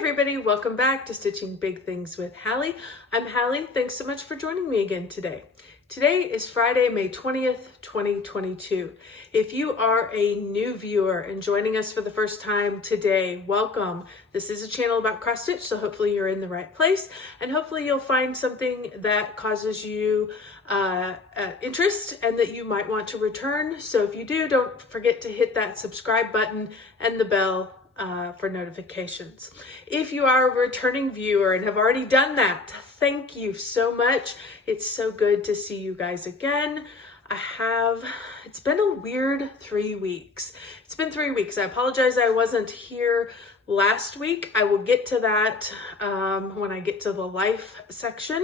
everybody, welcome back to Stitching Big Things with Hallie. I'm Hallie. Thanks so much for joining me again today. Today is Friday, May 20th, 2022. If you are a new viewer and joining us for the first time today, welcome. This is a channel about cross stitch, so hopefully you're in the right place and hopefully you'll find something that causes you interest and that you might want to return. So if you do, don't forget to hit that subscribe button and the bell for notifications. If you are a returning viewer and have already done that, thank you so much. It's so good to see you guys again. It's been a weird 3 weeks. It's been 3 weeks. I apologize I wasn't here last week. I will get to that when I get to the life section.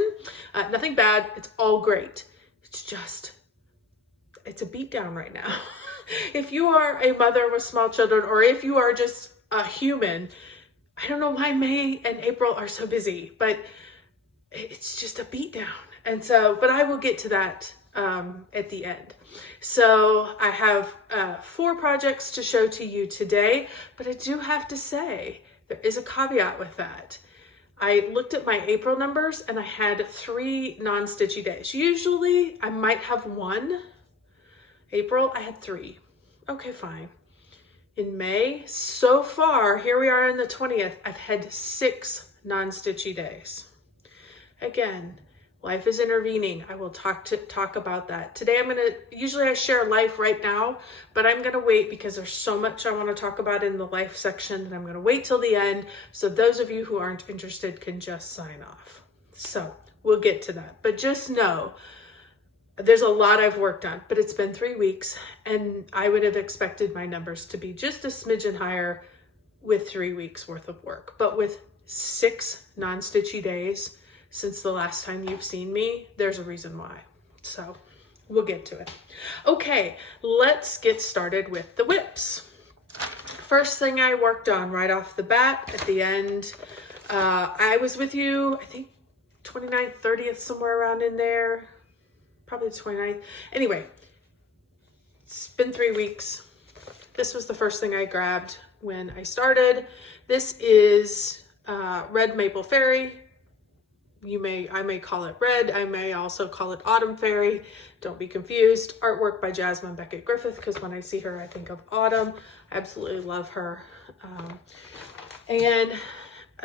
Nothing bad. It's all great. It's a beatdown right now. If you are a mother with small children, or if you are just a human, I don't know why May and April are so busy, but it's just a beatdown. And so, but I will get to that at the end. So I have 4 projects to show to you today, but I do have to say there is a caveat with that. I looked at my April numbers and I had 3 non-stitchy days. Usually I might have 1. April, I had 3. Okay, fine. In May, so far, here we are on the 20th, I've had 6 non-stitchy days. Again, life is intervening. I will talk about that. Today usually I share life right now, but I'm gonna wait because there's so much I wanna talk about in the life section, and I'm gonna wait till the end, so those of you who aren't interested can just sign off. So we'll get to that, but just know, there's a lot I've worked on, but it's been 3 weeks and I would have expected my numbers to be just a smidgen higher with 3 weeks worth of work. But with 6 non-stitchy days since the last time you've seen me, there's a reason why. So we'll get to it. Okay, let's get started with the whips. First thing I worked on right off the bat at the end, I was with you, I think 29th, 30th, somewhere around in there. Probably the 29th. Anyway, it's been 3 weeks. This was the first thing I grabbed when I started. This is Red Maple Fairy. I may call it red. I may also call it Autumn Fairy. Don't be confused. Artwork by Jasmine Beckett Griffith, because when I see her, I think of autumn. I absolutely love her. And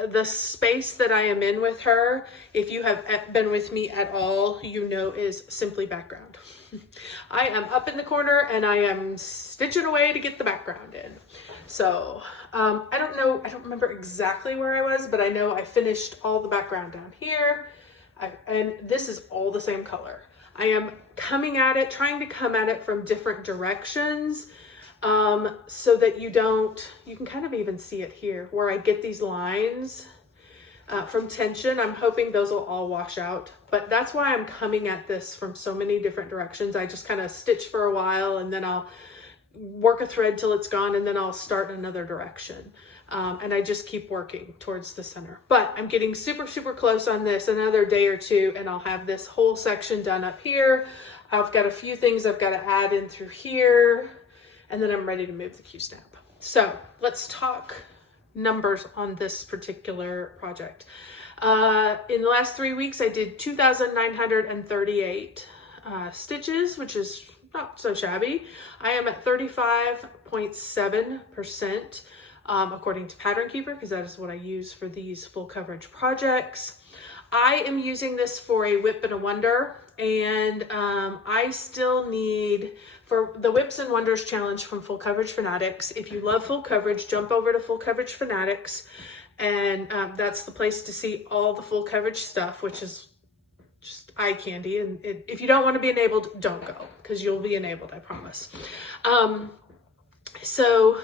the space that I am in with her, if you have been with me at all, you know is simply background. I am up in the corner and I am stitching away to get the background in. So I don't remember exactly where I was, but I know I finished all the background down here. And this is all the same color. I am trying to come at it from different directions, so that you can kind of even see it here where I get these lines from tension. I'm hoping those will all wash out, but that's why I'm coming at this from so many different directions. I just kind of stitch for a while and then I'll work a thread till it's gone and then I'll start another direction. And I just keep working towards the center, but I'm getting super, super close on this. Another day or two and I'll have this whole section done up here. I've got a few things I've got to add in through here, and then I'm ready to move the Q-snap. So let's talk numbers on this particular project. In the last 3 weeks, I did 2,938 stitches, which is not so shabby. I am at 35.7%, according to Pattern Keeper, because that is what I use for these full coverage projects. I am using this for a whip and a wonder, and I still need, for the Whips and Wonders challenge from Full Coverage Fanatics, if you love full coverage, jump over to Full Coverage Fanatics, and that's the place to see all the full coverage stuff, which is just eye candy. And if you don't want to be enabled, don't go, because you'll be enabled, I promise. So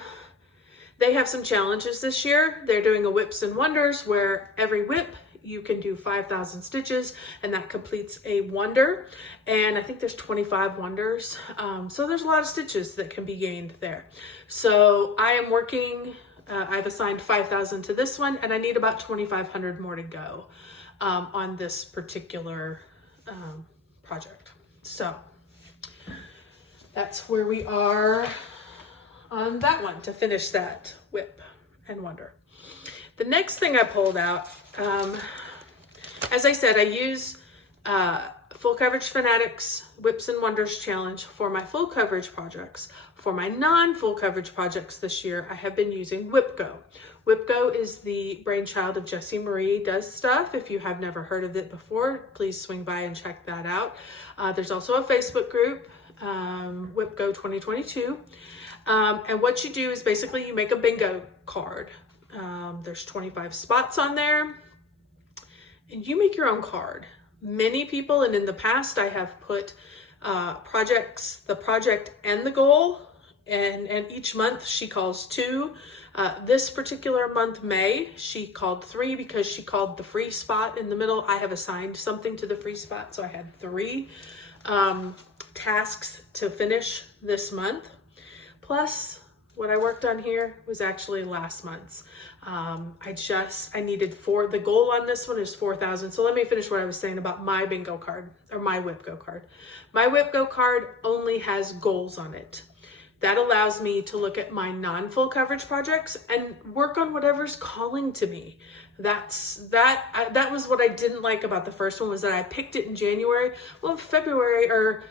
they have some challenges this year. They're doing a Whips and Wonders where every whip you can do 5,000 stitches and that completes a wonder. And I think there's 25 wonders. So there's a lot of stitches that can be gained there. So I am working, I've assigned 5,000 to this one and I need about 2,500 more to go on this particular project. So that's where we are on that one to finish that whip and wonder. The next thing I pulled out, as I said, I use Full Coverage Fanatics Whips and Wonders Challenge for my full coverage projects. For my non-full coverage projects this year, I have been using WhipGo. WhipGo is the brainchild of Jessie Marie Does Stuff. If you have never heard of it before, please swing by and check that out. There's also a Facebook group, WhipGo 2022. And what you do is basically you make a bingo card. There's 25 spots on there, and you make your own card. Many people, and in the past I have put projects, the project and the goal, and each month she calls 2. This particular month, May, she called 3 because she called the free spot in the middle. I have assigned something to the free spot, so I had 3 tasks to finish this month. Plus, what I worked on here was actually last month's. I needed 4, the goal on this one is 4,000. So let me finish what I was saying about my bingo card, or my WhipGo card. My WhipGo card only has goals on it. That allows me to look at my non-full coverage projects and work on whatever's calling to me. That was what I didn't like about the first one, was that I picked it in January. Well, in February, or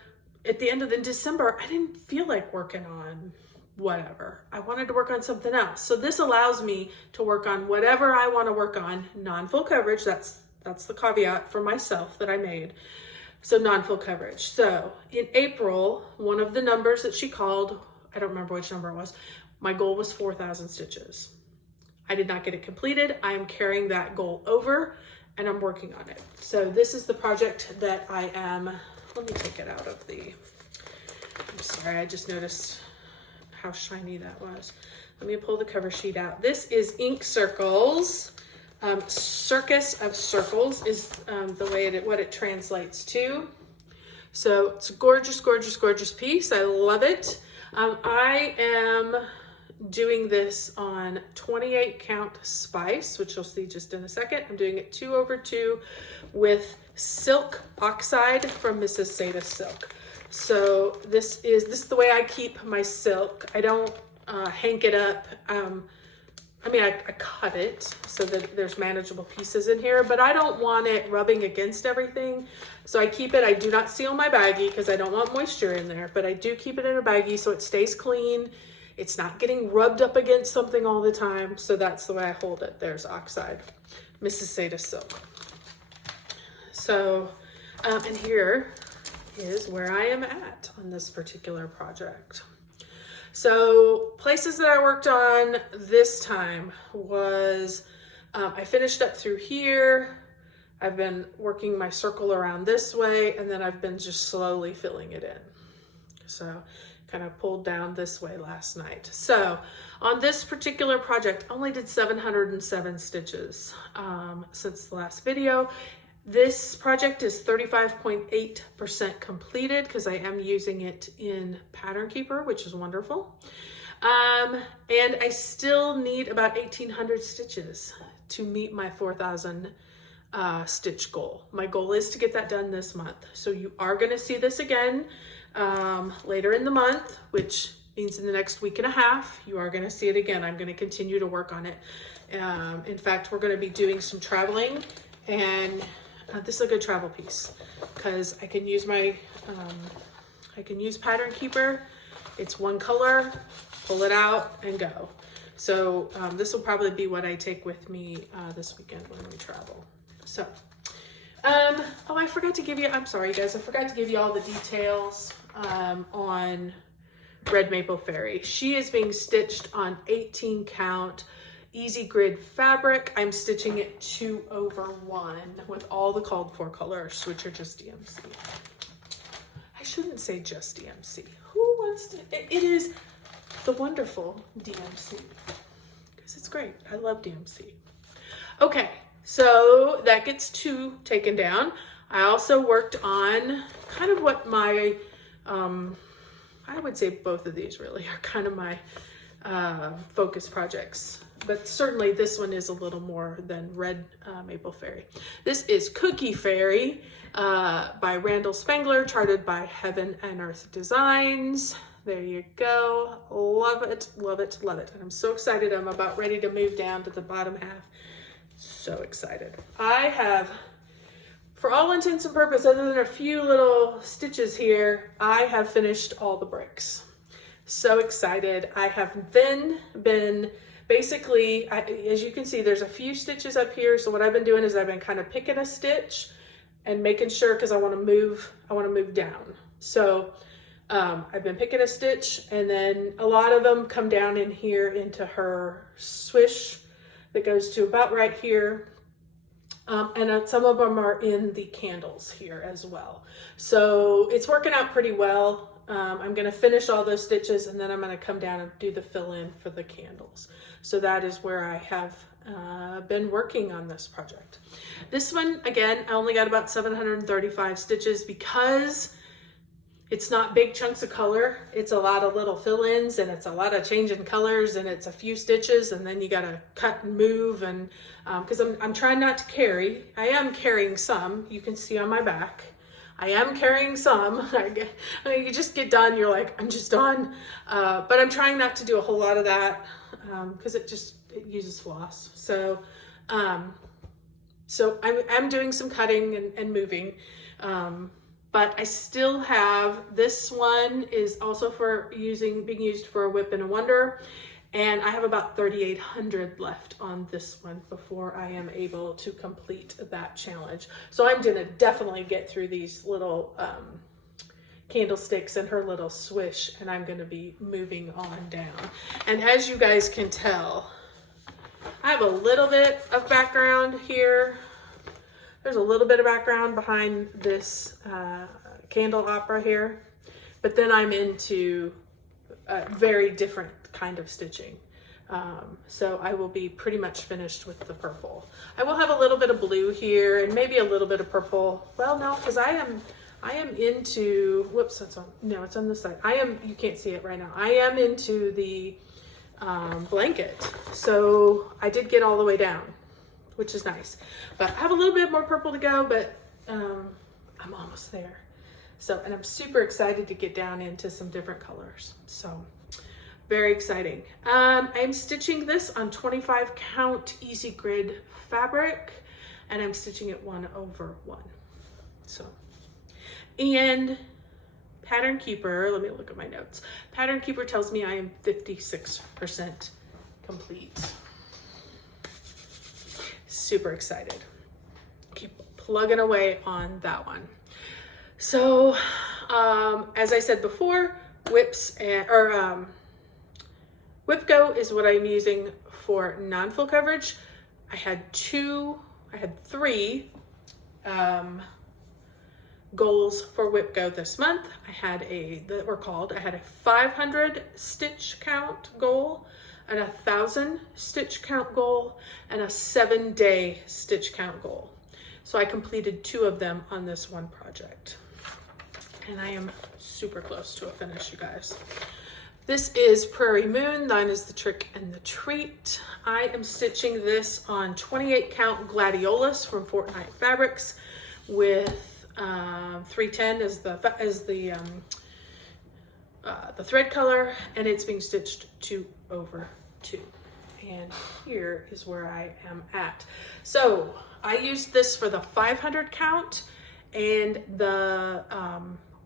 at the end of December, I didn't feel like working on whatever. I wanted to work on something else. So this allows me to work on whatever I want to work on, non-full coverage. That's the caveat for myself that I made. So non-full coverage. So in April, one of the numbers that she called, I don't remember which number it was, my goal was 4,000 stitches. I did not get it completed. I am carrying that goal over and I'm working on it. So this is the project that I am, let me take it out of the, I'm sorry, I just noticed how shiny that was. Let me pull the cover sheet out. This is Ink Circles. Circus of Circles is the way what it translates to. So it's a gorgeous, gorgeous, gorgeous piece. I love it. I am doing this on 28 count spice, which you'll see just in a second. I'm doing it 2/2 with silk oxide from Mrs. Seda Silk. So this is the way I keep my silk. I don't hank it up. I cut it so that there's manageable pieces in here, but I don't want it rubbing against everything. So I keep it, I do not seal my baggie because I don't want moisture in there, but I do keep it in a baggie so it stays clean. It's not getting rubbed up against something all the time. So that's the way I hold it. There's oxide, Mrs. Seda Silk. So, and here is where I am at on this particular project. So places that I worked on this time was, I finished up through here. I've been working my circle around this way, and then I've been just slowly filling it in. So kind of pulled down this way last night. So on this particular project, I only did 707 stitches since the last video. This project is 35.8% completed because I am using it in Pattern Keeper, which is wonderful. And I still need about 1,800 stitches to meet my 4,000 stitch goal. My goal is to get that done this month. So you are going to see this again later in the month, which means in the next week and a half, you are going to see it again. I'm going to continue to work on it. In fact, we're going to be doing some traveling, and this is a good travel piece because I can use Pattern Keeper. It's one color, pull it out and go. So this will probably be what I take with me this weekend when we travel. So, oh, I forgot to give you, I'm sorry guys, I forgot to give you all the details on Red Maple Fairy. She is being stitched on 18 count easy grid fabric. I'm stitching it 2/1 with all the called for colors, which are just DMC. I shouldn't say just DMC. Who wants to? It is the wonderful DMC because it's great. I love DMC. Okay, so that gets 2 taken down. I also worked on kind of what my, I would say both of these really are kind of my focus projects. But certainly this one is a little more than Red Maple Fairy. This is Cookie Fairy by Randall Spangler, charted by Heaven and Earth Designs. There you go. Love it, love it, love it. And I'm so excited. I'm about ready to move down to the bottom half. So excited. I have, for all intents and purposes, other than a few little stitches here, I have finished all the bricks. So excited. I have then been basically, as you can see, there's a few stitches up here. So what I've been doing is I've been kind of picking a stitch and making sure, because I want to move down. So I've been picking a stitch, and then a lot of them come down in here into her swish that goes to about right here. And some of them are in the candles here as well. So it's working out pretty well. I'm going to finish all those stitches, and then I'm going to come down and do the fill in for the candles. So that is where I have been working on this project. This one, again, I only got about 735 stitches because it's not big chunks of color. It's a lot of little fill-ins, and it's a lot of changing colors, and it's a few stitches, and then you got to cut and move. And because I'm trying not to carry. I am carrying some. You can see on my back. I am carrying some. You just get done, you're like, I'm just done. But I'm trying not to do a whole lot of that because it uses floss. So I'm doing some cutting and moving. But I still have, this one is also being used for a whip and a wonder. And I have about 3,800 left on this one before I am able to complete that challenge. So I'm gonna definitely get through these little candlesticks and her little swish, and I'm gonna be moving on down. And as you guys can tell, I have a little bit of background here. There's a little bit of background behind this candle opera here, but then I'm into a very different kind of stitching. So I will be pretty much finished with the purple. I will have a little bit of blue here and maybe a little bit of purple. Well, no, because I am into, whoops, it's on this side. You can't see it right now. I am into the blanket. So I did get all the way down, which is nice. But I have a little bit more purple to go, but I'm almost there. So, and I'm super excited to get down into some different colors. So very exciting. I'm stitching this on 25 count easy grid fabric, and I'm stitching it 1/1. So, and Pattern Keeper, let me look at my notes. Pattern Keeper tells me I am 56% complete. Super excited. Keep plugging away on that one. So, as I said before, Whipco is what I'm using for non-full coverage. I had three goals for Whipco this month. I had a 500 stitch count goal, and 1,000 stitch count goal, and a 7-day stitch count goal. So I completed 2 of them on this one project. And I am super close to a finish, you guys. This is Prairie Moon, thine is the trick and the treat. I am stitching this on 28 count Gladiolus from Fortnite Fabrics with 310 as the thread color, and it's being stitched 2/2. And here is where I am at. So I used this for the 500 count and the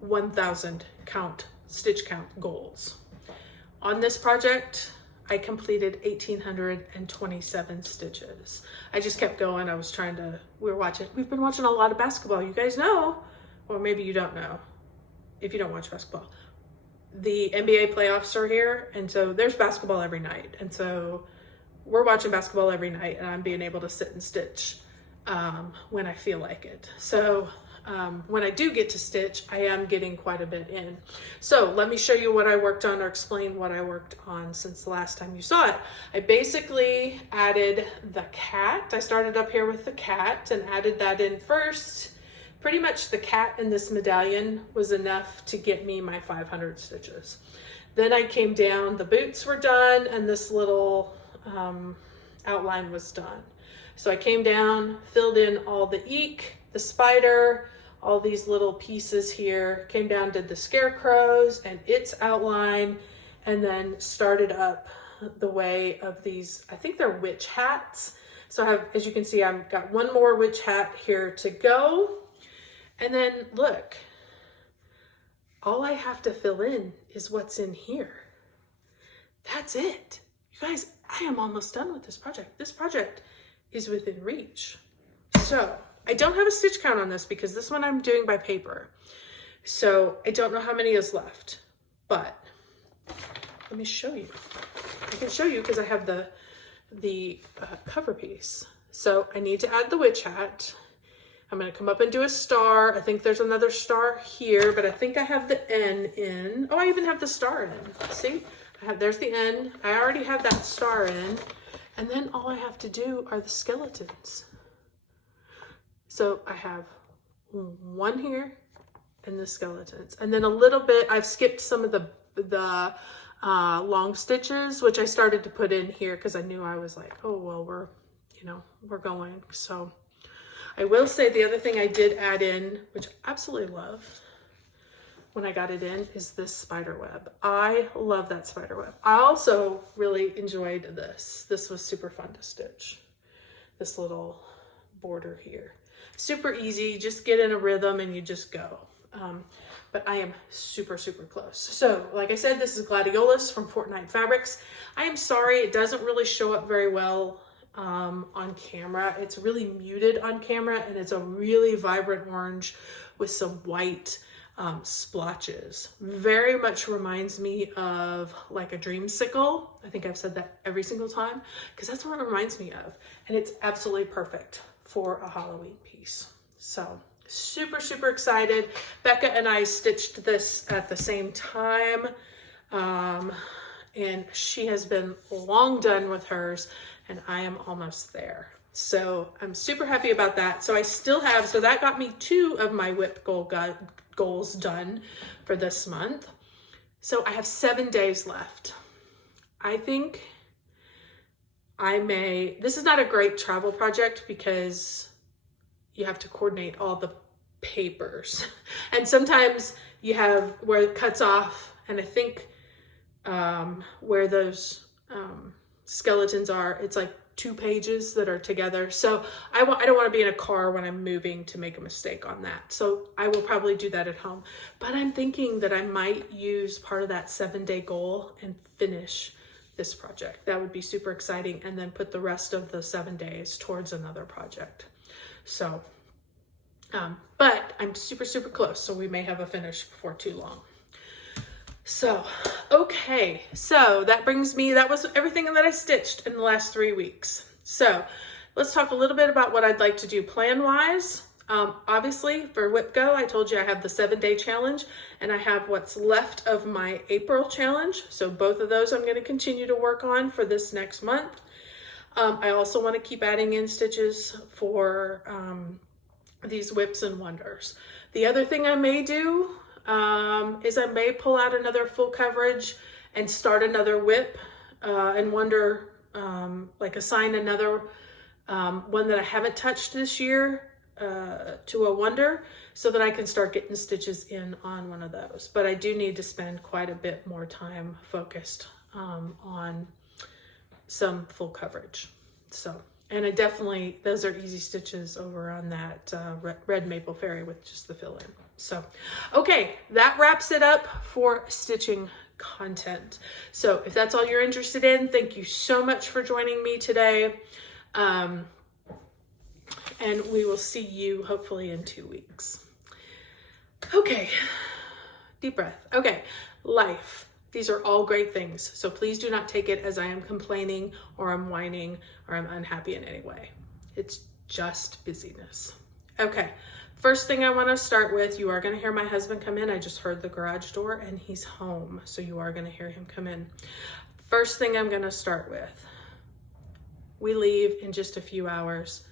1,000 count stitch count goals. On this project, I completed 1,827 stitches. I just kept going. We've been watching a lot of basketball. You guys know, or maybe you don't know if you don't watch basketball. The NBA playoffs are here, and so there's basketball every night. And so we're watching basketball every night, and I'm being able to sit and stitch when I feel like it. So when I do get to stitch, I am getting quite a bit in. So let me show you what I worked on, or explain what I worked on since the last time you saw it. I basically added the cat. I started up here with the cat and added that in first. Pretty much the cat in this medallion was enough to get me my 500 stitches. Then I came down, the boots were done, and this little outline was done. So I came down, filled in all the eek, the spider, all these little pieces here, came down, did the scarecrows and its outline, and then started up the way of these, I think they're witch hats. So I have, as you can see, I've got one more witch hat here to go. And then look, all I have to fill in is what's in here. That's it. You guys, I am almost done with this project. This project is within reach. So I don't have a stitch count on this because this one I'm doing by paper. So I don't know how many is left, but let me show you. I can show you because I have the cover piece. So I need to add the witch hat. I'm going to come up and do a star. I think there's another star here, but I think I have the N in. Oh, I even have the star in. See? There's the N. I already have that star in. And then all I have to do are the skeletons. So I have one here and the skeletons. And then a little bit, I've skipped some of the long stitches, which I started to put in here because I knew I was like, oh, well, we're going. So I will say the other thing I did add in, which I absolutely love when I got it in, is this spider web. I love that spider web. I also really enjoyed this. This was super fun to stitch. This little border here. Super easy, just get in a rhythm and you just go. But I am super, super close. So like I said, this is Gladiolus from Fortnite Fabrics. I am sorry, it doesn't really show up very well on camera. It's really muted on camera, and it's a really vibrant orange with some white splotches. Very much reminds me of like a dreamsicle. I think I've said that every single time because that's what it reminds me of. And it's absolutely perfect for a Halloween piece. So super, super excited. Becca and I stitched this at the same time. And she has been long done with hers and I am almost there. So I'm super happy about that. So I still have, so that got me 2 of my whip goals done for this month. So I have 7 days left. I think this is not a great travel project because you have to coordinate all the papers. And sometimes you have where it cuts off, and I think where those skeletons are, it's like 2 pages that are together. So I don't want to be in a car when I'm moving to make a mistake on that. So I will probably do that at home. But I'm thinking that I might use part of that 7-day goal and finish this project. That would be super exciting. And then put the rest of the 7 days towards another project. So, but I'm super, super close. So we may have a finish before too long. So, okay, so that was everything that I stitched in the last 3 weeks. So let's talk a little bit about what I'd like to do plan-wise. Obviously for Whip Go, I told you I have the 7-day challenge and I have what's left of my April challenge. So both of those I'm going to continue to work on for this next month. I also want to keep adding in stitches for these whips and wonders. The other thing I may do is I may pull out another full coverage and start another whip and wonder, like assign another one that I haven't touched this year to a wonder so that I can start getting stitches in on one of those. But I do need to spend quite a bit more time focused on some full coverage. So, and I definitely, those are easy stitches over on that red maple fairy with just the fill in. So, okay, that wraps it up for stitching content. So if that's all you're interested in, thank you so much for joining me today. And we will see you hopefully in 2 weeks. Okay, deep breath. Okay, life. These are all great things. So please do not take it as I am complaining or I'm whining or I'm unhappy in any way. It's just busyness. Okay, first thing I want to start with, you are going to hear my husband come in. I just heard the garage door and he's home. So you are going to hear him come in. First thing I'm going to start with, we leave in just a few hours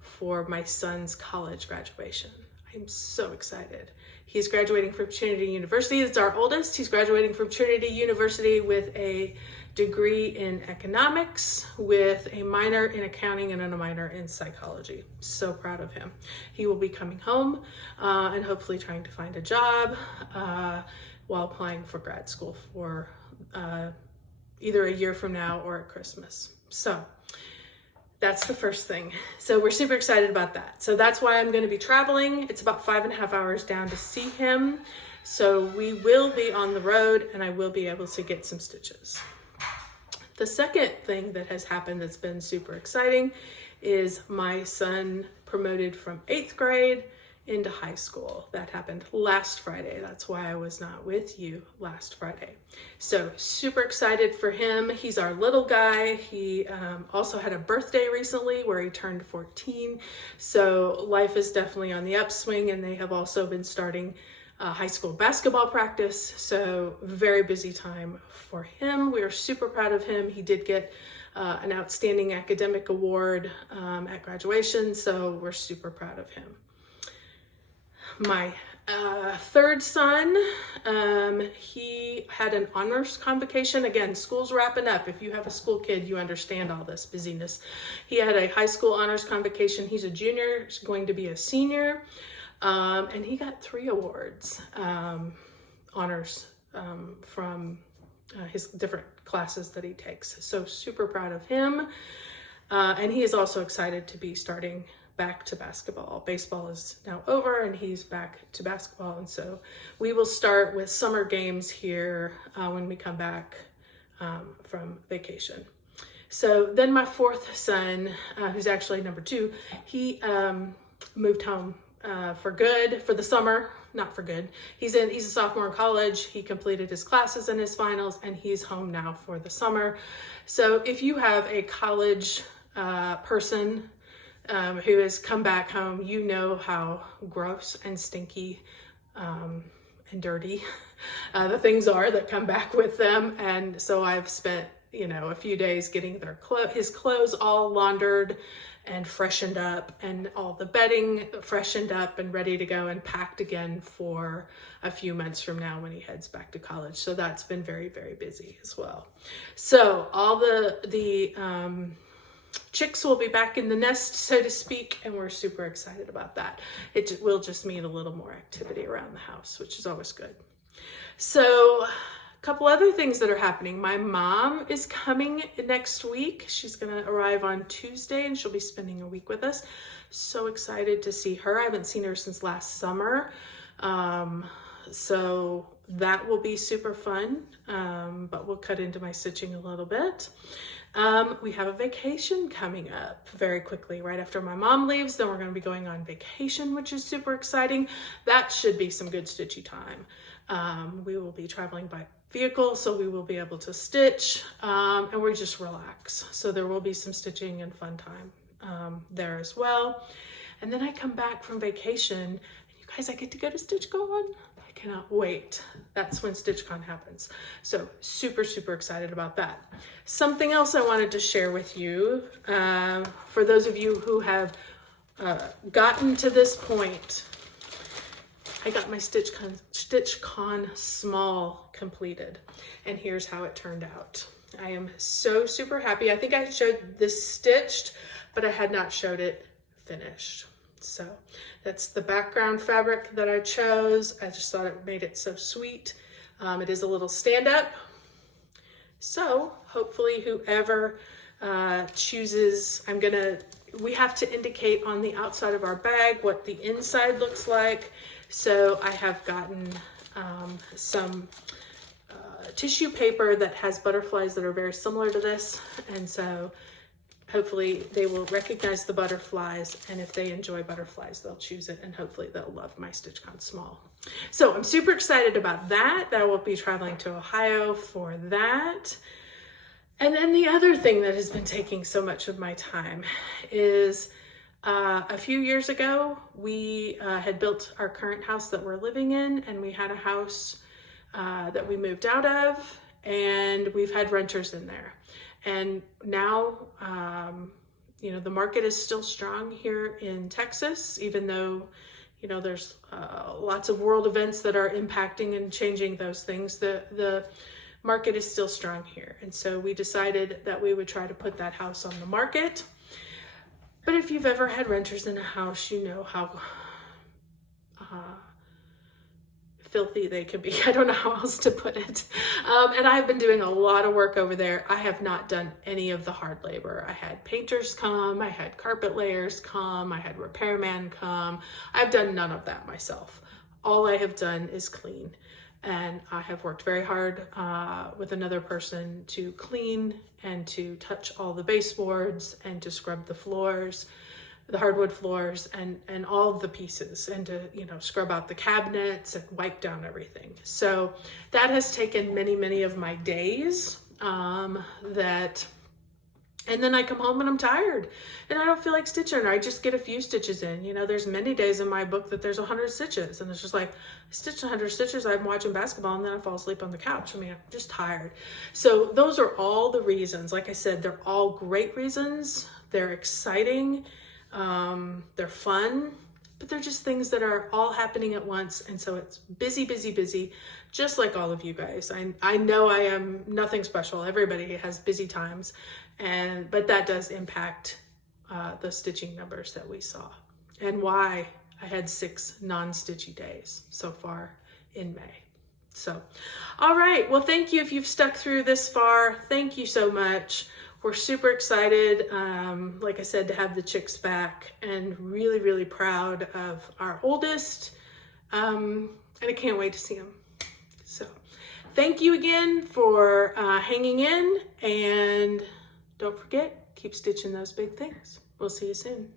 for my son's college graduation. I'm so excited. He's graduating from Trinity University. It's our oldest. He's graduating from Trinity University with a degree in economics, with a minor in accounting and a minor in psychology. So proud of him. He will be coming home and hopefully trying to find a job while applying for grad school for either a year from now or at Christmas. So that's the first thing. So we're super excited about that. So that's why I'm going to be traveling. It's about 5.5 hours down to see him. So we will be on the road and I will be able to get some stitches. The second thing that has happened that's been super exciting is my son promoted from 8th grade into high school. That happened last Friday. That's why I was not with you last Friday. So super excited for him. He's our little guy. He also had a birthday recently where he turned 14. So life is definitely on the upswing, and they have also been starting high school basketball practice. So very busy time for him. We are super proud of him. He did get an outstanding academic award at graduation. So we're super proud of him. My third son, he had an honors convocation. Again, school's wrapping up. If you have a school kid, you understand all this busyness. He had a high school honors convocation. He's a junior, he's going to be a senior. And he got 3 awards, honors from his different classes that he takes. So super proud of him. And he is also excited to be starting back to basketball. Baseball is now over and he's back to basketball. And so we will start with summer games here when we come back from vacation. So then my fourth son, who's actually number 2, he moved home for good for the summer. Not for good. He's a sophomore in college. He completed his classes and his finals, and he's home now for the summer. So if you have a college person who has come back home, you know how gross and stinky and dirty the things are that come back with them. And so I've spent, a few days getting his clothes all laundered and freshened up, and all the bedding freshened up and ready to go and packed again for a few months from now when he heads back to college. So that's been very, very busy as well. So all the chicks will be back in the nest, so to speak, and we're super excited about that. It will just mean a little more activity around the house, which is always good. So a couple other things that are happening. My mom is coming next week. She's going to arrive on Tuesday and she'll be spending a week with us. So excited to see her. I haven't seen her since last summer. So that will be super fun. But we'll cut into my stitching a little bit. We have a vacation coming up very quickly right after my mom leaves. Then we're going to be going on vacation, which is super exciting. That should be some good stitchy time. We will be traveling by vehicle, so we will be able to stitch and we just relax. So there will be some stitching and fun time there as well. And then I come back from vacation, and you guys, I get to go to StitchCon. I cannot wait. That's when StitchCon happens. So super, super excited about that. Something else I wanted to share with you, for those of you who have gotten to this point, I got my StitchCon small completed, and here's how it turned out. I am so super happy. I think I showed this stitched, but I had not showed it finished. So that's the background fabric that I chose. I just thought it made it so sweet. It is a little stand-up. So hopefully whoever chooses, we have to indicate on the outside of our bag what the inside looks like. So I have gotten some tissue paper that has butterflies that are very similar to this. And so hopefully they will recognize the butterflies. And if they enjoy butterflies, they'll choose it. And hopefully they'll love my StitchCon small. So I'm super excited about that. I will be traveling to Ohio for that. And then the other thing that has been taking so much of my time is a few years ago, we had built our current house that we're living in, and we had a house that we moved out of, and we've had renters in there. And now, the market is still strong here in Texas, even though, you know, there's lots of world events that are impacting and changing those things. The market is still strong here. And so we decided that we would try to put that house on the market. But if you've ever had renters in a house, you know how filthy they can be. I don't know how else to put it. And I've been doing a lot of work over there. I have not done any of the hard labor. I had painters come, I had carpet layers come, I had repairman come. I've done none of that myself. All I have done is clean. And I have worked very hard with another person to clean and to touch all the baseboards and to scrub the floors, the hardwood floors, and all of the pieces, and to, you know, scrub out the cabinets and wipe down everything. So that has taken many of my days. And then I come home and I'm tired and I don't feel like stitching, or I just get a few stitches in. You know, there's many days in my book that there's 100 stitches, and it's just like, I stitched 100 stitches, I'm watching basketball, and then I fall asleep on the couch. I mean, I'm just tired. So those are all the reasons. Like I said, they're all great reasons. They're exciting. They're fun, but they're just things that are all happening at once. And so it's busy, just like all of you guys. I know I am nothing special. Everybody has busy times, but that does impact the stitching numbers that we saw, and why I had 6 non-stitchy days so far in May. So, all right. Well, thank you if you've stuck through this far. Thank you so much. We're super excited, like I said, to have the chicks back, and really proud of our oldest. And I can't wait to see them. So thank you again for hanging in, and don't forget, keep stitching those big things. We'll see you soon.